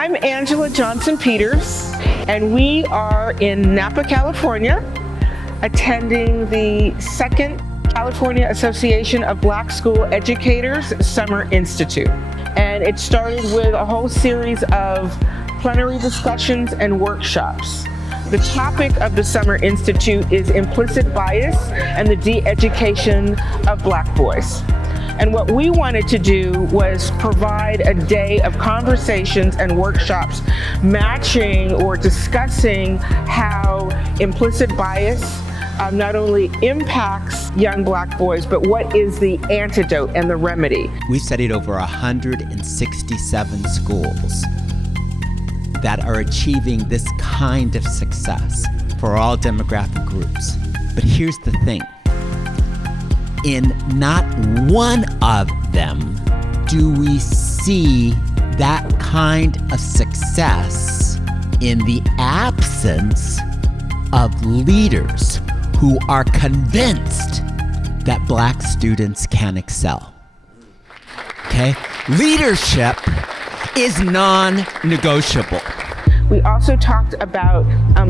I'm Angela Johnson-Peters, and we are in Napa, California, attending the second California Association of Black School Educators Summer Institute. And it started with a whole series of plenary discussions and workshops. The topic of the Summer Institute is implicit bias and the de-education of Black boys. And what we wanted to do was provide a day of conversations and workshops matching or discussing how implicit bias not only impacts young Black boys, but what is the antidote and the remedy. We studied over 167 schools that are achieving this kind of success for all demographic groups. But here's the thing. In not one of them do we see that kind of success in the absence of leaders who are convinced that Black students can excel. Okay? Leadership is non-negotiable. We also talked about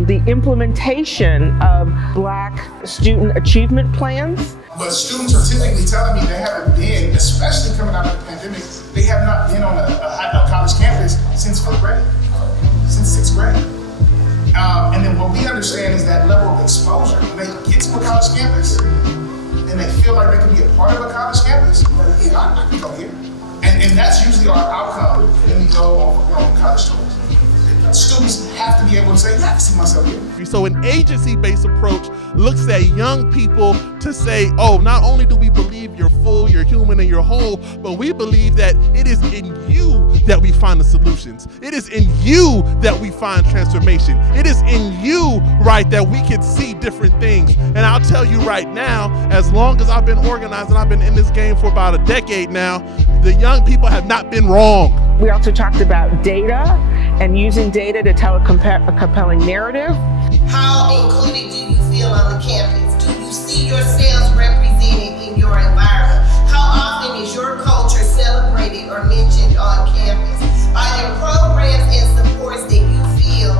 the implementation of Black student achievement plans. But students are typically telling me they haven't been, especially coming out of the pandemic, they have not been on a college campus since 5th grade, since 6th grade. And then what we understand is that level of exposure. When they get to a college campus and they feel like they can be a part of a college campus, yeah, I can go here. And that's usually our outcome when we go on college tours. Students have to be able to say, yeah, I can see myself here. So an agency-based approach looks at young people to say, oh, not only do we believe you're full, you're human, and you're whole, but we believe that it is in you that we find the solutions. It is in you that we find transformation. It is in you, right, that we can see different things. And I'll tell you right now, as long as I've been organized and I've been in this game for about a decade now, the young people have not been wrong. We also talked about data and using data to tell a compelling narrative. How included do you feel on the campus? Do you see yourselves represented in your environment? How often is your culture celebrated or mentioned on campus? Are there programs and supports that you feel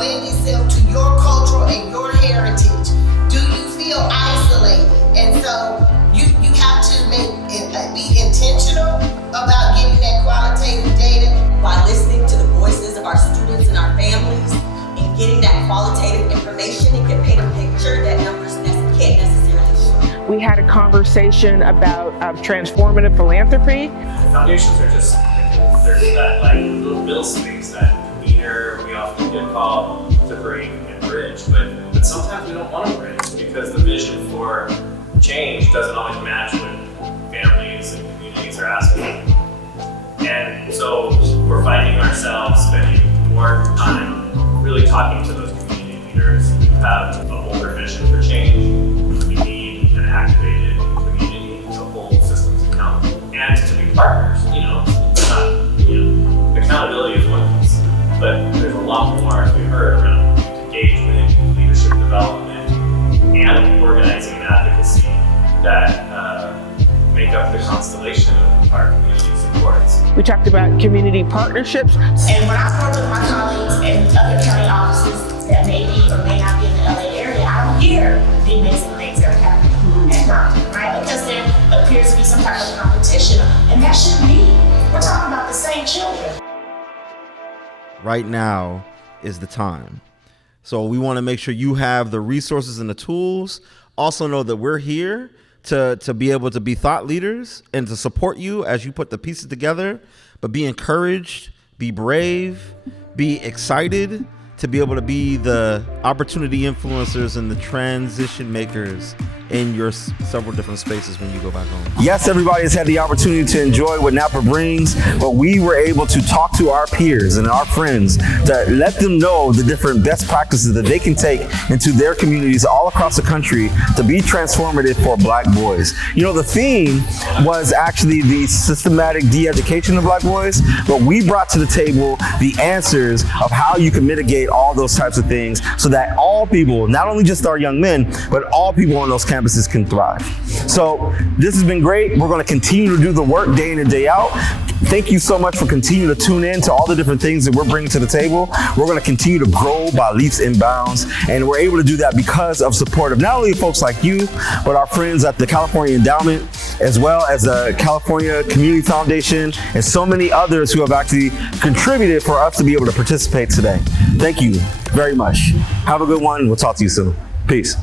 lend itself to your culture and your heritage? Do you feel isolated? And so you have to be intentional about getting that qualitative data by listening to the voices of our students and our families and getting that qualitative information and can paint a picture that numbers can't necessarily show. We had a conversation about transformative philanthropy. Foundations are just, there's that like little middle space, that convener we often get called to bring and bridge, but sometimes we don't want to bridge because the vision for change doesn't always match what families and communities are asking. And so we're finding ourselves spending more time really talking to those community leaders who have a bolder vision for change. We need an activated community to hold systems accountable and to be partners. It's not, accountability is one piece, but there's a lot more, as we heard, around engagement, leadership development, and organizing and advocacy that make up the constellation of our community supports. We talked about community partnerships. And when I spoke with my colleagues in other county offices that may be or may not be in the LA area, I don't hear the amazing things that are happening at Compton, right? Because there appears to be some type of competition, and that shouldn't be. We're talking about the same children. Right now is the time. So we want to make sure you have the resources and the tools. Also know that we're here to be able to be thought leaders and to support you as you put the pieces together, but be encouraged, be brave, be excited to be able to be the opportunity influencers and the transition makers in your several different spaces when you go back home. Yes, everybody has had the opportunity to enjoy what Napa brings, but we were able to talk to our peers and our friends to let them know the different best practices that they can take into their communities all across the country to be transformative for Black boys. The theme was actually the systematic de-education of Black boys, but we brought to the table the answers of how you can mitigate all those types of things so that all people, not only just our young men, but all people on those campuses campuses can thrive. So this has been great. We're going to continue to do the work day in and day out. Thank you so much for continuing to tune in to all the different things that we're bringing to the table. We're going to continue to grow by leaps and bounds, and we're able to do that because of support of not only folks like you, but our friends at the California Endowment, as well as the California Community Foundation, and so many others who have actually contributed for us to be able to participate today. Thank you very much. Have a good one. We'll talk to you soon. Peace.